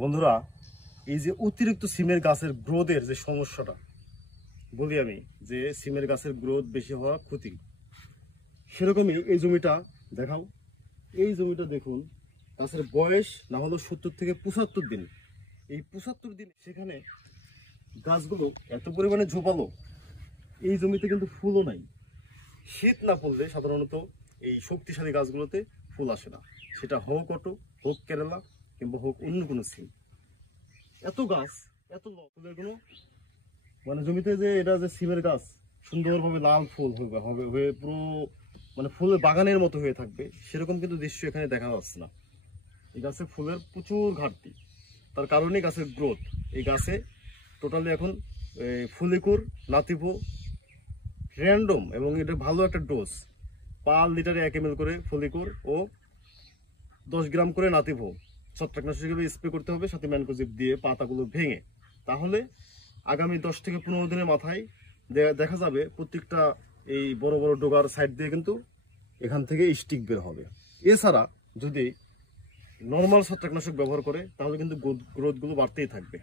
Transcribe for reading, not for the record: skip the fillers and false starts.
বন্ধুরা, এই যে অতিরিক্ত সিমের গাছের গ্রোথের যে সমস্যাটা বলি আমি, যে সিমের গাছের গ্রোথ বেশি হওয়া ক্ষতি, সেরকমই এই জমিটা দেখাও। এই জমিটা দেখুন, গাছের বয়স না হলো 70 থেকে 75 দিন। এই 75 দিন সেখানে গাছগুলো এত পরিমাণে ঝোপালো, এই জমিতে কিন্তু ফুলও নাই। শীত না পড়লে সাধারণত এই শক্তিশালী গাছগুলোতে ফুল আসে না, সেটা হোক অটো, হোক কেরালা, কিংবা হোক অন্য কোনো সিম। এত গাছ, এত ফুলের কোনো মানে জমিতে যে এটা যে সিমের গাছ সুন্দরভাবে লাল ফুল হবে হয়ে পুরো মানে ফুলের বাগানের মতো হয়ে থাকবে, সেরকম কিন্তু দৃশ্য এখানে দেখা যাচ্ছে না। এই গাছে ফুলের প্রচুর ঘাটতি, তার কারণেই গাছের গ্রোথ। এই গাছে টোটালি এখন ফুলিকুর, নাতিভো, র্যান্ডম এবং এটা ভালো একটা ডোজ, পার লিটারে 1 ml করে ফলিকুর ও 10 গ্রাম করে নাতিভো ছত্রাকনাশক হিসেবে স্প্রে করতে হবে, সাথে ম্যানকোজিব দিয়ে পাতাগুলো ভেঙে। তাহলে আগামী 10 থেকে 15 দিনের মাথায় দেখা যাবে প্রত্যেকটা এই বড় বড় ডোগার সাইড দিয়ে কিন্তু এখান থেকে স্টিক বের হবে। এছাড়া যদি নর্মাল ছত্রাকনাশক ব্যবহার করে তাহলে কিন্তু গ্রোথগুলো বাড়তেই থাকবে।